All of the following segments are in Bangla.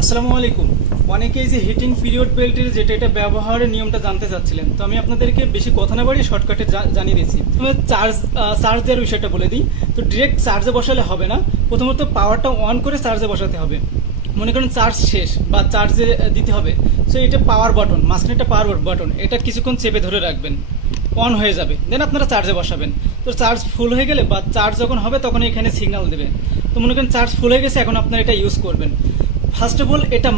আসসালামু আলাইকুম। অনেকেই যে হিটিং পিরিয়ড বেল্টের এটা ব্যবহারের নিয়মটা জানতে চাচ্ছিলেন, তো আমি আপনাদেরকে বেশি কথা না বাড়িয়ে শর্টকাটে জানিয়ে দিচ্ছি। চার্জ দেওয়ার বিষয়টা বলে দিই। তো ডিরেক্ট চার্জে বসালে হবে না, প্রথমত পাওয়ারটা অন করে চার্জে বসাতে হবে। মনে করেন চার্জ শেষ বা চার্জে দিতে হবে, সো এটা পাওয়ার বাটন, মাঝখানে একটা পাওয়ার বাটন, এটা কিছুক্ষণ চেপে ধরে রাখবেন, অন হয়ে যাবে, দেন আপনারা চার্জে বসাবেন। তো চার্জ ফুল হয়ে গেলে বা চার্জ যখন হবে তখন এখানে সিগন্যাল দেবে। তো মনে করেন চার্জ ফুল হয়ে গেছে, এখন আপনারা এটা ইউজ করবেন। ফার্স্ট অফ অল এটা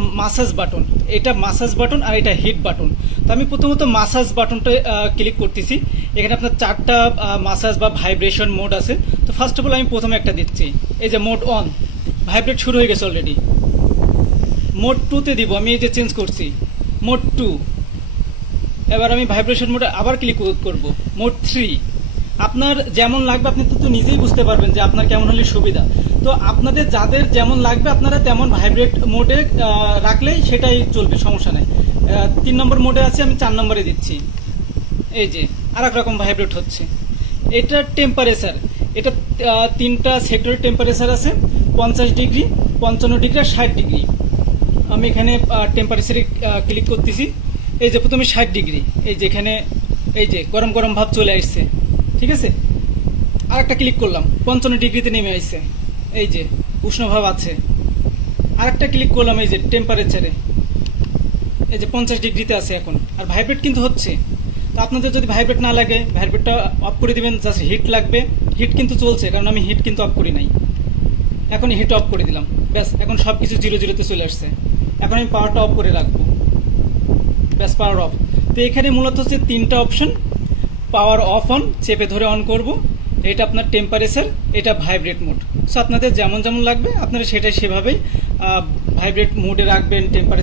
মাসাজ বাটন আর এটা হিট বাটন। তো আমি প্রথমত মাসাজ বাটনটা ক্লিক করতেছি। এখানে আপনার চারটা মাসাজ বা ভাইব্রেশন মোড আছে। তো ফার্স্ট অফ অল আমি প্রথমে একটা দিচ্ছি, এই যে মোড অন, ভাইব্রেট শুরু হয়ে গেছে অলরেডি। মোড 2-তে দিব, আমি এই যে চেঞ্জ করছি মোড 2। এবার আমি ভাইব্রেশন মোডে আবার ক্লিক করব, মোড 3। আপনার যেমন লাগবে আপনি তো নিজেই বুঝতে পারবেন যে আপনার কেমন হলে সুবিধা। তো আপনাদের যাদের যেমন লাগবে আপনারা তেমন ভাইব্রেট মোডে রাখলেই সেটাই চলবে, সমস্যা নাই। 3 নম্বর মোডে আছে, আমি 4 নম্বরে দিচ্ছি। এই যে আর এক রকম ভাইব্রেট হচ্ছে। এটা টেম্পারেচার, এটা 3টা সেক্টরের টেম্পারেচার আছে, 50 ডিগ্রি, 55 ডিগ্রি আর 60 ডিগ্রি। আমি এখানে টেম্পারেচারে ক্লিক করতেছি। এই যে প্রথমে 60 ডিগ্রি, এই যে এখানে এই যে গরম গরম ভাব চলে আসছে, ঠিক আছে। আর একটা ক্লিক করলাম, 55 ডিগ্রিতে নেমে আসছে, এই যে উষ্ণ ভাব আছে। আর একটা ক্লিক করলাম, এই যে টেম্পারেচারে, এই যে 50 ডিগ্রিতে আছে এখন, আর ভাইব্রেট কিন্তু হচ্ছে। তো আপনাদের যদি ভাইব্রেট না লাগে, ভাইব্রেটটা অফ করে দিবেন। জাস্ট হিট লাগবে, হিট কিন্তু চলছে, কারণ আমি হিট কিন্তু অফ করি নাই। এখন হিট অফ করে দিলাম, ব্যাস এখন সব কিছু 0-0-তে চলে আসছে। এখন আমি পাওয়ারটা অফ করে রাখবো, ব্যাস পাওয়ার অফ। তো এখানে মূলত হচ্ছে 3টা অপশন, পাওয়ার অফ অন, চেপে ধরে অন করব। এটা আপনার টেম্পারেচার, এটা ভাইব্রেট মোড। সো আপনাদের যেমন যেমন লাগবে আপনারা সেটাই সেভাবেই ভাইব্রেট মোডে রাখবেন, টেম্পারেচার